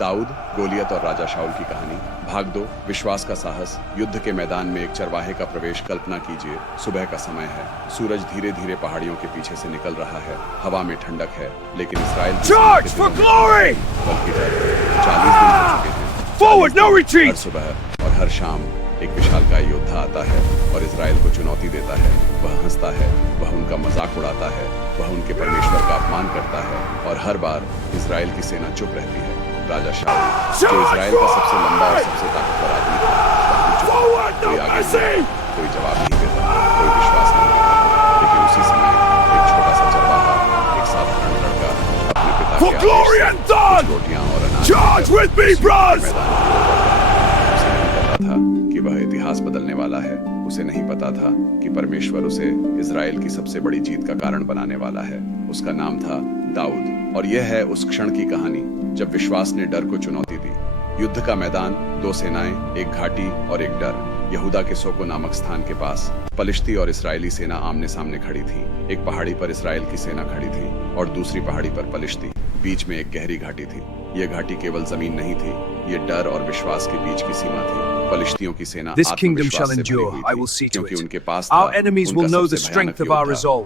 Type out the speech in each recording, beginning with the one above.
दाऊद, गोलियत और राजा शाऊल की कहानी। भाग 2, विश्वास का साहस। युद्ध के मैदान में एक चरवाहे का प्रवेश। कल्पना कीजिए, सुबह का समय है, सूरज धीरे धीरे पहाड़ियों के पीछे से निकल रहा है, हवा में ठंडक है, लेकिन इसराइल की Charge for glory! बल्कि 40 दिन हो चुके हैं। Forward, no हर retreat! सुबह और हर शाम एक विशालकाय योद्धा आता है और इजराइल को चुनौती देता है। वह हंसता है, वह उनका मजाक उड़ाता है, वह उनके परमेश्वर का अपमान करता है, और हर बार इजराइल की सेना चुप रहती है। राजा शाऊल, जो इजराइल का सबसे लंबा और सबसे ताकतवर आदमी था, कोई आगे नहीं, कोई जवाब नहीं देता, कोई विश्वास नहीं देता। लेकिन उसी समय एक छोटा सा चरवाहा, एक साधारण लड़का, अपने पिता के आदेश से कुछ रोटियां और अनाज Charge with me, bros! था कि वह इतिहास बदलने वाला है। उसे नहीं पता था कि परमेश्वर उसे इजराइल की सबसे बड़ी जीत का कारण बनाने वाला है। उसका नाम था दाऊद, और यह है उस क्षण की कहानी जब विश्वास ने डर को चुनौती दी। युद्ध का मैदान, 2 सेनाएं, एक घाटी और एक डर। यहूदा के सोको नामक स्थान के पास पलिश्ती और इसराइली सेना आमने सामने खड़ी थी। एक पहाड़ी पर इसराइल की सेना खड़ी थी और दूसरी पहाड़ी पर पलिश्ती। बीच में एक गहरी घाटी थी। यह घाटी केवल जमीन नहीं थी, ये डर और विश्वास के बीच की सीमा थी। पलिश्तियों की सेना This kingdom आत्मविश्वास shall से भरी endure. हुई I थी, will see to क्योंकि it. उनके पास Our था enemies उनका will know सबसे the strength भयानक of our योद्धा, resolve.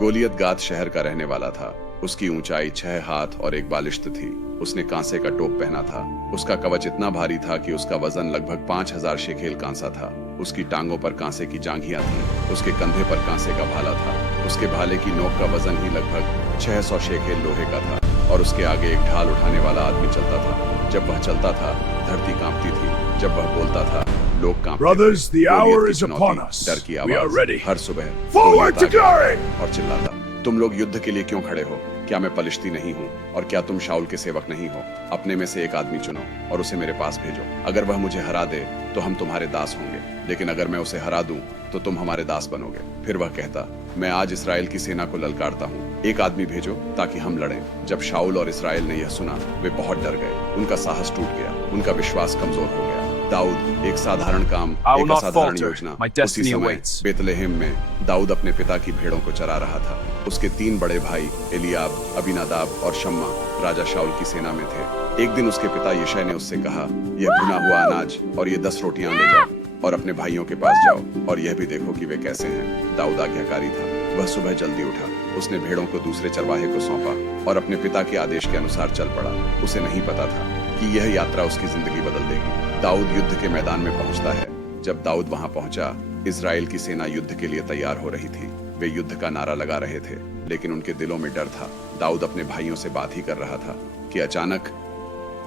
गोलियत गात शहर का रहने वाला था। उसकी ऊंचाई 6 हाथ और 1 बालिश्त थी। उसने कांसे का टोप पहना था। उसका कवच इतना भारी था कि उसका वजन लगभग 5000 शेकेल कांसा था। उसकी टांगों पर कांसे की जांघियां थीं। उसके कंधे पर कांसे का भाला था। उसके भाले की नोक का वजन ही लगभग 600 शेकेल लोहे का था, और उसके आगे एक ढाल उठाने वाला आदमी चलता था। जब वह चलता था, धरती कांपती थी। जब वह बोलता था, लोग कांपते थे। Brothers, the गोलियत hour की is चुनौती, upon us. डर की We are आवाज ready. हर सुबह Forward to गोलियत आ गया glory! और चिल्लाता, तुम लोग युद्ध के लिए क्यों खड़े हो? क्या मैं पलिश्ती नहीं हूँ? और क्या तुम शाऊल के सेवक नहीं हो? अपने में से एक आदमी चुनो और उसे मेरे पास भेजो। अगर वह मुझे हरा दे तो हम तुम्हारे दास होंगे, लेकिन अगर मैं उसे हरा दूं तो तुम हमारे दास बनोगे। फिर वह कहता, मैं आज इसराइल की सेना को ललकारता हूँ, एक आदमी भेजो ताकि हम लड़ें। जब शाऊल और इसराइल ने यह सुना, वे बहुत डर गए। उनका साहस टूट गया, उनका विश्वास कमजोर हो गया। दाऊद, एक साधारण काम, एक असाधारण योजना। उसी समय बेतलेहम में दाऊद अपने पिता की भेड़ों को चरा रहा था। उसके 3 बड़े भाई एलियाब, अबीनादाब और शम्मा राजा शाऊल की सेना में थे। एक दिन उसके पिता यिशै ने उससे कहा, यह भुना हुआ अनाज और ये 10 रोटियां ले जाओ और अपने भाइयों के पास जाओ, और यह भी देखो कि वे कैसे हैं। दाऊद आज्ञाकारी था। वह सुबह जल्दी उठा। उसने भेड़ों को दूसरे चरवाहे को सौंपा और अपने पिता के आदेश के अनुसार चल पड़ा। उसे नहीं पता था कि यह यात्रा उसकी जिंदगी बदल देगी। दाऊद युद्ध के मैदान में पहुंचता है। जब दाऊद वहां पहुंचा, इजराइल की सेना युद्ध के लिए तैयार हो रही थी। वे युद्ध का नारा लगा रहे थे, लेकिन उनके दिलों में डर था। दाऊद अपने भाइयों से बात ही कर रहा था कि अचानक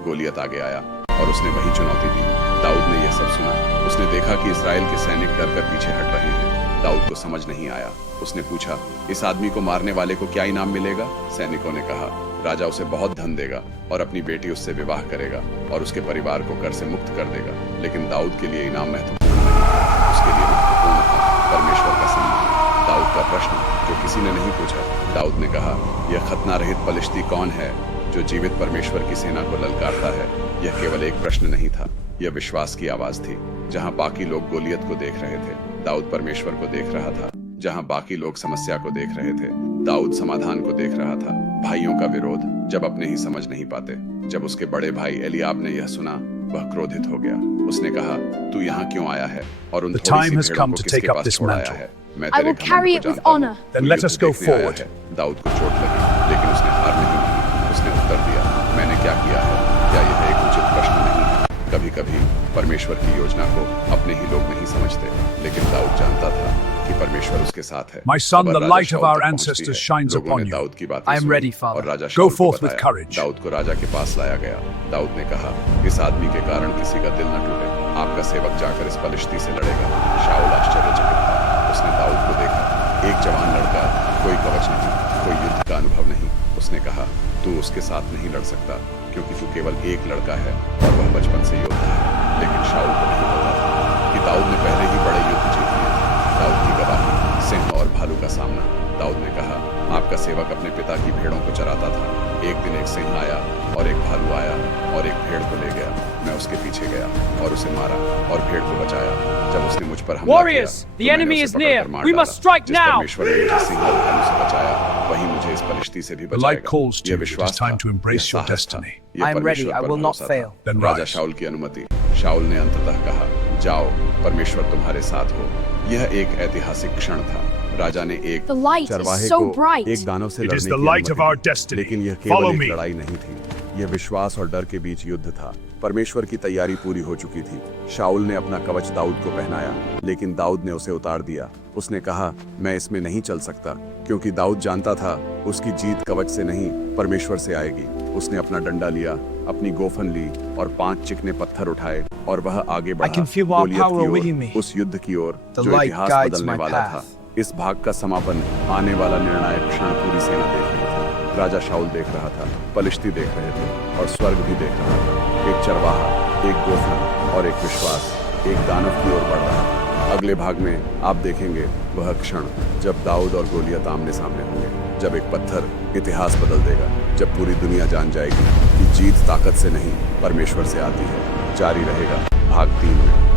गोलियत आगे आया और उसने वही चुनौती दी। दाऊद ने यह सब सुना। उसने देखा कि इजराइल के सैनिक डर कर पीछे हट रहे हैं। दाऊद को समझ नहीं आया। उसने पूछा, इस आदमी को मारने वाले को क्या इनाम मिलेगा? सैनिकों ने कहा, राजा उसे बहुत धन देगा और अपनी बेटी उससे विवाह करेगा और उसके परिवार को कर से मुक्त कर देगा। लेकिन दाऊद के लिए इनाम महत्वपूर्ण नहीं, उसके लिए महत्वपूर्ण था परमेश्वर का सम्मान। दाऊद का प्रश्न जो किसी ने नहीं पूछा। दाऊद ने कहा, यह खतना रहित पलिश्ती कौन है जो जीवित परमेश्वर की सेना को ललकारता है? यह केवल एक प्रश्न नहीं था, यह विश्वास की आवाज थी। जहां बाकी लोग गोलियत को देख रहे थे, दाऊद परमेश्वर को देख रहा था। जहां बाकी लोग समस्या को देख रहे थे, दाऊद समाधान को देख रहा था। भाइयों का विरोध जब अपने ही समझ नहीं पाते। जब उसके बड़े भाई एलियाब ने यह सुना, वह क्रोधित हो गया। उसने कहा, तू यहाँ क्यों आया है और उन थोड़ी सी भेड़ों को किसके पास छोड़ आया है? मैं तेरे घमंड को जानता हूँ। Then let us go forward. Dawood को चोट लगी, लेकिन उसने हार नहीं मानी। उसने उत्तर दिया, मैंने क्या किया है? क्या यह एक उचित प्रश्न नहीं है? कभी कभी परमेश्वर की योजना को अपने ही लोग नहीं समझते, लेकिन दाऊद जानता था कि परमेश्वर उसके साथ है। My son, the light of our ancestors shines upon you. Dawood की बात I am ready, Father. और राजा Go शाऊल को forth with बताया। courage. दाऊद को राजा के पास लाया गया। दाऊद ने कहा, इस आदमी के कारण किसी का दिल न टूटे। आपका सेवक जाकर इस पलिश्ती से लड़ेगा। शाऊल आश्चर्यचकित था। उसने दाऊद को देखा, एक जवान लड़का, कोई कवच नहीं, कोई युद्ध का अनुभव नहीं। उसने कहा, तू उसके साथ नहीं लड़ सकता, क्योंकि तू केवल एक लड़का है और वह बचपन से योद्धा है। लेकिन शाऊल को नहीं पता था कि दाऊद ने पहले ही बड़े युद्ध जीत लिए। दाऊद की गवाही, सिंह और भालू का सामना। दाऊद ने कहा, आपका सेवक अपने पिता की भेड़ों को चराता था। एक दिन एक सिंह आया और एक भालू आया और एक भेड़ को ले गया। मैं उसके पीछे गया और उसे मारा और भेड़ को बचाया। जब उसने मुझ पर हमला Warriors, किया, the तो मैंने enemy उसे is पकड़कर near. मार We डाला। must strike जिस now. परमेश्वर ने मुझे सिंह और भालू से बचाया, वही मुझे इस पलिश्ती से भी The light बचाएगा। calls to यह you. It विश्वास is time था, to embrace यह your साहस था, destiny. यह I am ready. परमेश्वर I पर will not भरोसा था। fail. Then राजा rise. शाऊल की अनुमति। शाऊल ने अंततः कहा, जाओ, परमेश्वर तुम्हारे साथ हो। यह एक ऐतिहासिक क्षण था। राजा ने एक The light is चरवाहे so को bright. एक दानव से It is लड़ने the की light of अनुमति our दी। destiny. लेकिन यह Follow केवल me. एक लड़ाई नहीं थी, यह विश्वास और डर के बीच युद्ध था। परमेश्वर की तैयारी पूरी हो चुकी थी। शाऊल ने अपना कवच दाऊद को पहनाया, लेकिन दाऊद ने उसे उतार दिया। उसने कहा, मैं इसमें नहीं चल सकता, क्योंकि दाऊद जानता था उसकी जीत कवच से नहीं, परमेश्वर से आएगी। उसने अपना डंडा लिया, अपनी गोफन ली और 5 चिकने पत्थर उठाए और वह आगे बढ़ा can feel our Goliath power की ओर, within me. उस युद्ध की ओर The जो light इतिहास guides बदलने my वाला path. था। इस भाग का समापन आने वाला निर्णायक क्षण पूरी सेना देख रही थी। राजा शाऊल देख रहा था, पलिश्ती देख रहे थे और स्वर्ग भी देख रहा था। एक चरवाहा, एक गोफन और एक विश्वास एक दानव की ओर बढ़ रहा था। अगले भाग में आप देखेंगे वह क्षण जब दाऊद और गोलियत आमने सामने होंगे, जब एक पत्थर इतिहास बदल देगा, जब पूरी दुनिया जान जाएगी कि जीत ताकत से नहीं परमेश्वर से आती है। जारी रहेगा भाग 3 में।